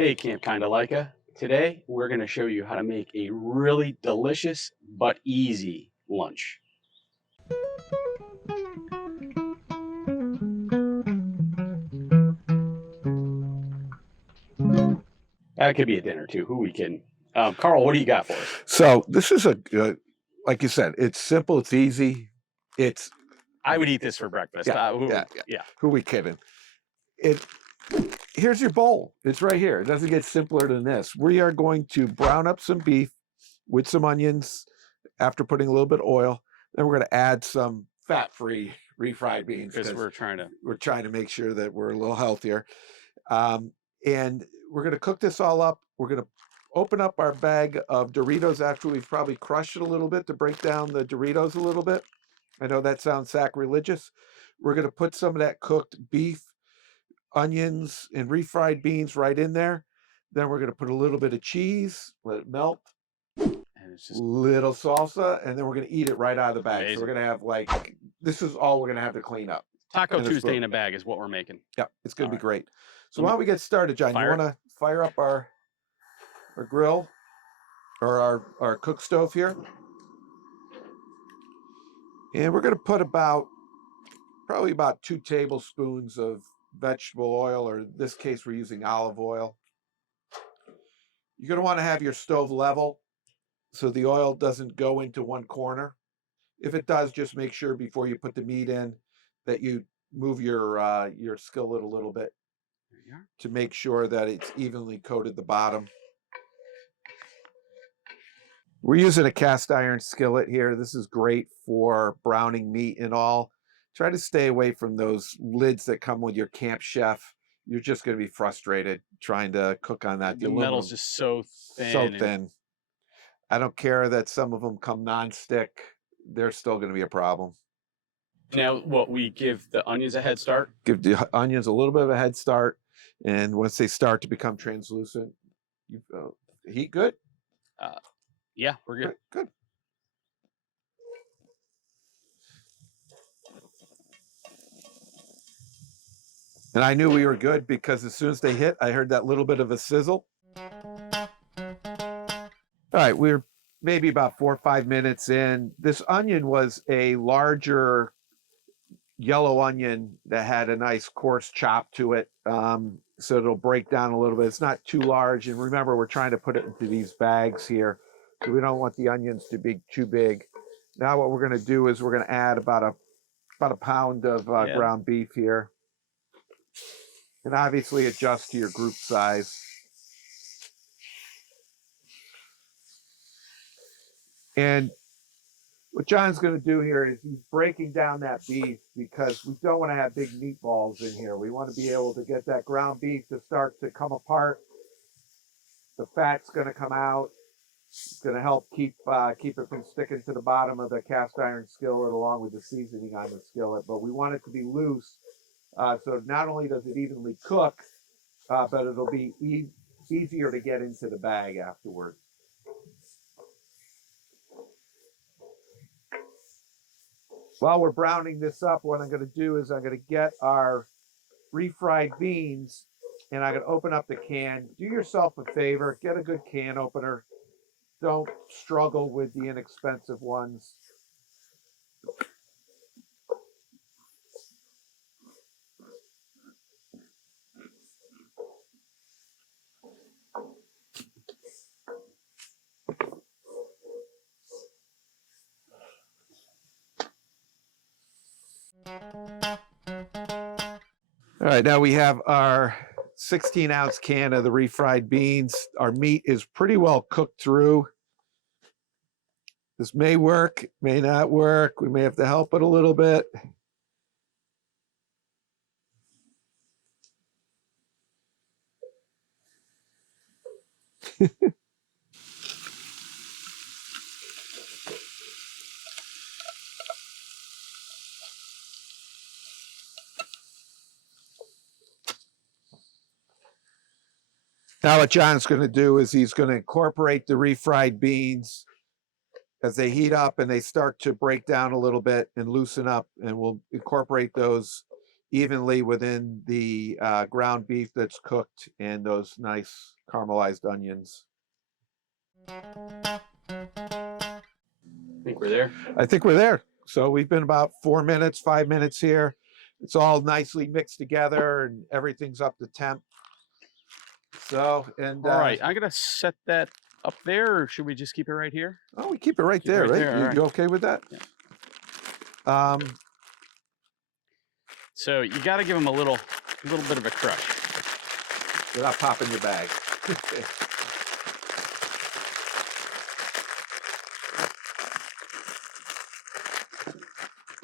Hey, Camp Kinda Lika. Today, we're going to show you how to make a really delicious but easy lunch. That could be a dinner too. Who we kidding? Carl, what do you got for us? So this is like you said, it's simple, it's easy. It's I would eat this for breakfast. yeah, yeah, yeah. Yeah. Who we kidding? It Here's your bowl. It's right here. It doesn't get simpler than this. We are going to brown up some beef with some onions after putting a little bit of oil. Then we're going to add some fat-free refried beans Because because we're trying to make sure that we're a little healthier. And we're going to cook this all up. We're going to open up our bag of Doritos after we've probably crushed it a little bit to break down the Doritos a little bit. I know that sounds sacrilegious. We're going to put some of that cooked beef, onions, and refried beans right in there. Then we're going to put a little bit of cheese, let it melt, and it's just little salsa, and then we're going to eat it right out of the bag. amazing. So we're going to have this is all we're going to have to clean up. Taco Tuesday in a bag is what we're making. Yeah, it's going to be right. great. So why don't we get started, John? You want to fire up our grill or our cook stove here? And we're going to put probably about 2 tablespoons of vegetable oil, or in this case, we're using olive oil. You're going to want to have your stove level so the oil doesn't go into one corner. If it does, just make sure before you put the meat in that you move your skillet a little bit to make sure that it's evenly coated the bottom. We're using a cast iron skillet here. This is great for browning meat and all. Try to stay away from those lids that come with your Camp Chef. You're just going to be frustrated trying to cook on that. The metal's just so thin. So thin. I don't care that some of them come non-stick. They're still going to be a problem. Now, what, we give the onions a head start? Give the onions a little bit of a head start. And once they start to become translucent, you heat good? Yeah, we're good. Good. And I knew we were good because as soon as they hit, I heard that little bit of a sizzle. All right, we're maybe about 4 or 5 minutes in. This onion was a larger yellow onion that had a nice coarse chop to it. So it'll break down a little bit. It's not too large. And remember, we're trying to put it into these bags here. So we don't want the onions to be too big. Now what we're going to do is we're going to add about a pound of ground beef here. And obviously adjust to your group size. And what John's going to do here is he's breaking down that beef because we don't want to have big meatballs in here. We want to be able to get that ground beef to start to come apart. The fat's going to come out. It's going to help keep it from sticking to the bottom of the cast iron skillet along with the seasoning on the skillet. But we want it to be loose. So not only does it evenly cook, but it'll be easier to get into the bag afterwards. While we're browning this up, what I'm going to do is I'm going to get our refried beans and I'm going to open up the can. Do yourself a favor, get a good can opener. Don't struggle with the inexpensive ones. All right, now we have our 16-ounce can of the refried beans. Our meat is pretty well cooked through. This may work, may not work. We may have to help it a little bit. Now what John's going to do is he's going to incorporate the refried beans as they heat up and they start to break down a little bit and loosen up, and we'll incorporate those evenly within the ground beef that's cooked and those nice caramelized onions. I think we're there. I think we're there. So we've been about 4 minutes, 5 minutes here. It's all nicely mixed together and everything's up to temp. So, and all right, I'm gonna set that up there, or should we just keep it right here? oh, we keep it right there, right? There, right. You okay with that? Yeah. So you got to give them a little bit of a crush without popping your bag.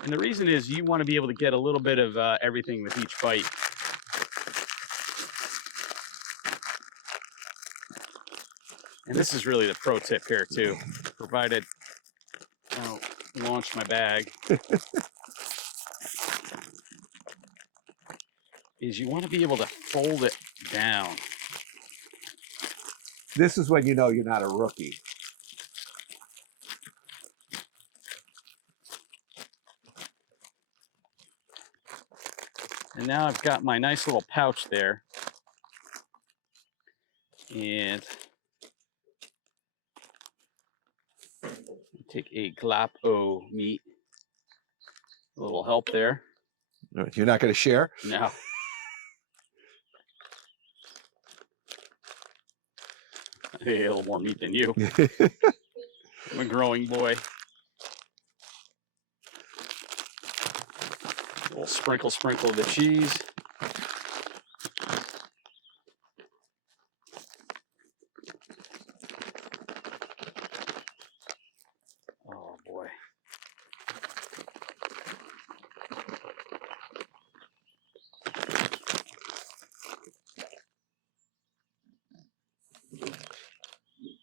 And the reason is you want to be able to get a little bit of everything with each bite. And this is really the pro tip here too, provided I don't launch my bag, is you want to be able to fold it down. This is when you know you're not a rookie. And now I've got my nice little pouch there. And take a glop o meat. A little help there. You're not going to share? No. I think a little more meat than you. I'm a growing boy. A little sprinkle of the cheese. Oh boy.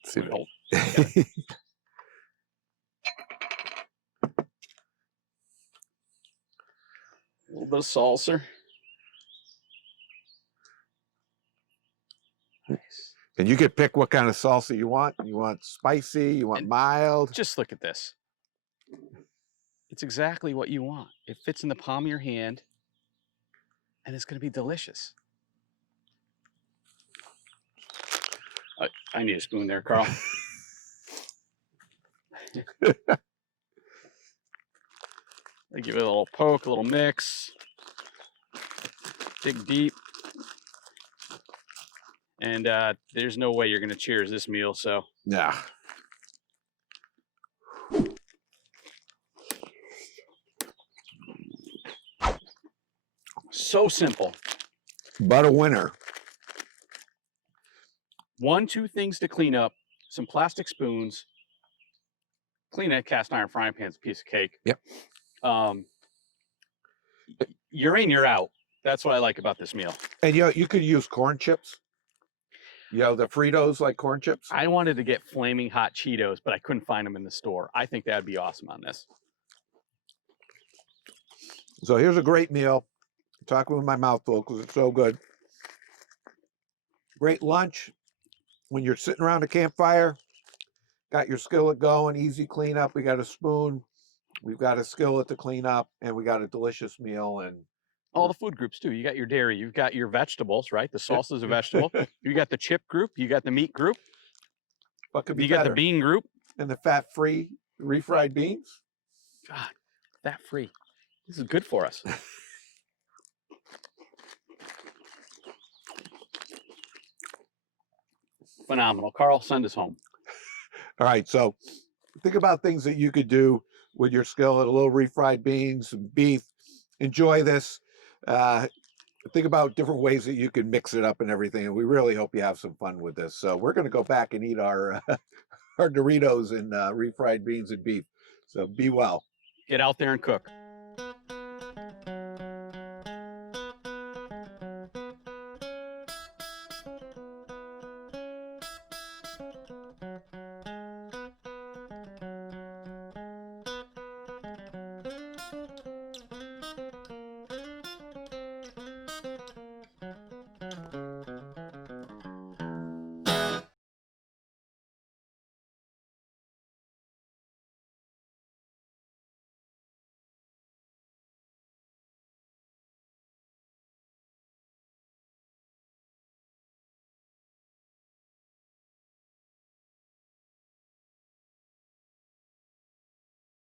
See Hold. A little bit of salsa. Nice. And you could pick what kind of salsa you want. You want spicy, you want And mild. Just look at this. It's exactly what you want. It fits in the palm of your hand, and it's going to be delicious. I need a spoon there, Carl. I give it a little poke, a little mix. Dig deep. And there's no way you're going to cheers this meal, so. Yeah. So simple. But a winner. 2 things to clean up. Some plastic spoons. Clean that cast iron frying pan's a piece of cake. Yep. You're in, you're out. That's what I like about this meal. And you could use corn chips. The Fritos like corn chips. I wanted to get flaming hot Cheetos, but I couldn't find them in the store. I think that'd be awesome on this. So here's a great meal. I'm talking with my mouth full because it's so good. Great lunch when you're sitting around a campfire. Got your skillet going, easy cleanup. We got a spoon. We've got a skillet to clean up, and we got a delicious meal. And all the food groups too. You got your dairy, you've got your vegetables, right? The salsa is a vegetable. You got the chip group, you got the meat group. What could be You better? got the bean group. And the fat-free refried beans. God, fat-free. This is good for us. Phenomenal. Carl, send us home. All right, so think about things that you could do with your skillet, a little refried beans, some beef. Enjoy this. Think about different ways that you can mix it up and everything. And we really hope you have some fun with this. So we're going to go back and eat our Doritos and refried beans and beef. So be well. Get out there and cook.